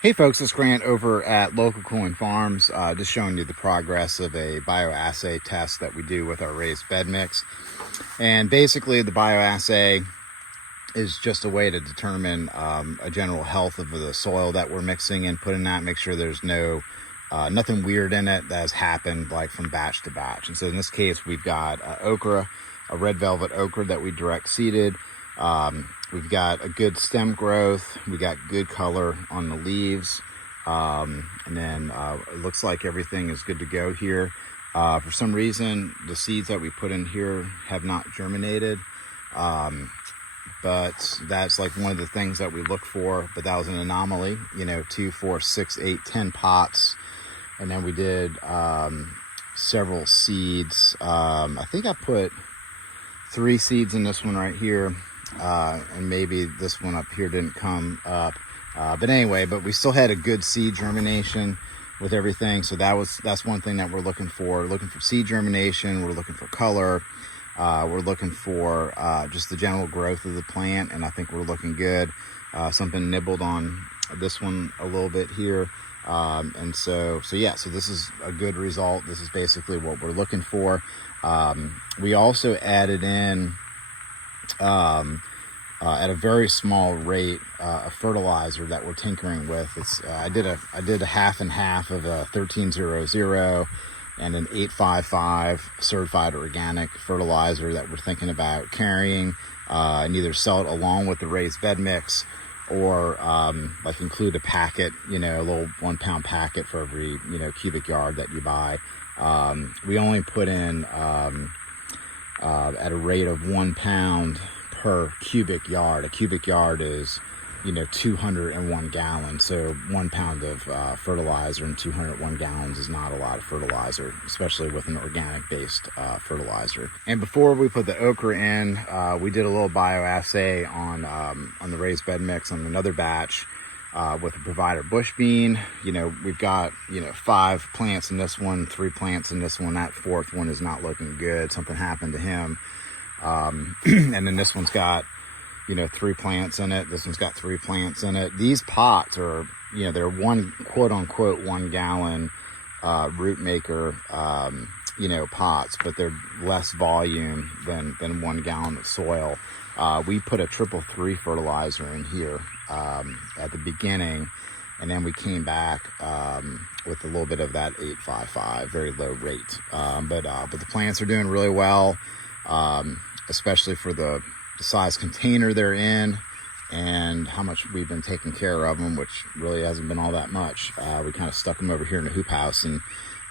Hey folks, it's Grant over at Local Cooling Farms, just showing you the progress of a bioassay test that we do with our raised bed mix. And basically the bioassay is just a way to determine a general health of the soil that we're mixing and putting that, make sure there's nothing weird in it that has happened like from batch to batch. And so in this case, we've got okra, a red velvet okra that we direct seeded. We've got a good stem growth. We got good color on the leaves. And then it looks like everything is good to go here. For some reason, the seeds that we put in here have not germinated. But that's like one of the things that we look for, but that was an anomaly, 2, 4, 6, 8, 10 pots. And then we did several seeds. I think I put 3 seeds in this one right here. And maybe this one up here didn't come up. But anyway, we still had a good seed germination with everything. So that's one thing that we're looking for. We're looking for seed germination. We're looking for color. We're looking for just the general growth of the plant. And I think we're looking good. Something nibbled on this one a little bit here. And so this is a good result. This is basically what we're looking for. We also added in, at a very small rate, a fertilizer that we're tinkering with. I did a half and half of a 1300 and an 855 certified organic fertilizer that we're thinking about carrying, and either sell it along with the raised bed mix, or like include a packet, a little 1 pound packet for every cubic yard that you buy. We only put in at a rate of 1 pound per cubic yard. A cubic yard is 201 gallons. So 1 pound of fertilizer and 201 gallons is not a lot of fertilizer, especially with an organic based fertilizer. And before we put the okra in, we did a little bioassay on the raised bed mix on another batch with a provider bush bean. We've got 5 plants in this one, 3 plants in this one. That 4th one is not looking good. Something happened to him. And then this one's got 3 plants in it. This one's got 3 plants in it. These pots are, they're one, quote unquote, 1 gallon root maker pots, but they're less volume than 1 gallon of soil. We put a 333 fertilizer in here at the beginning, and then we came back with a little bit of that 855, very low rate. But the plants are doing really well, especially for the size container they're in and how much we've been taking care of them, which really hasn't been all that much. We kind of stuck them over here in the hoop house, and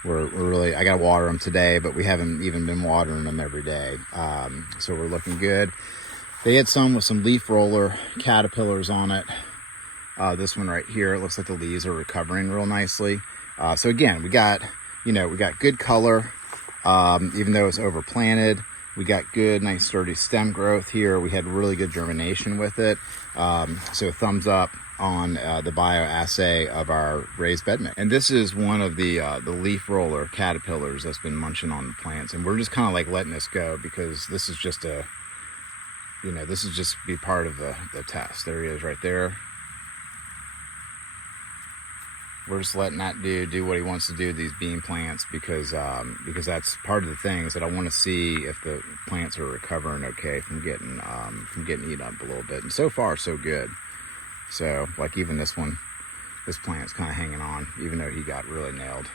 we're really, I gotta water them today, but we haven't even been watering them every day. So we're looking good. They had some with some leaf roller caterpillars on it. This one right here, it looks like the leaves are recovering real nicely. So again, we got good color, even though it's overplanted. We got good, nice, sturdy stem growth here. We had really good germination with it. So thumbs up on the bioassay of our raised bed mix. And this is one of the leaf roller caterpillars that's been munching on the plants. And we're just kind of like letting this go because this is just this is just be part of the test. There he is right there. We're just letting that dude do what he wants to do with these bean plants because that's part of the things that I want to see if the plants are recovering okay from getting eaten up a little bit. And so far, so good. So like even this one, this plant's kind of hanging on, even though he got really nailed.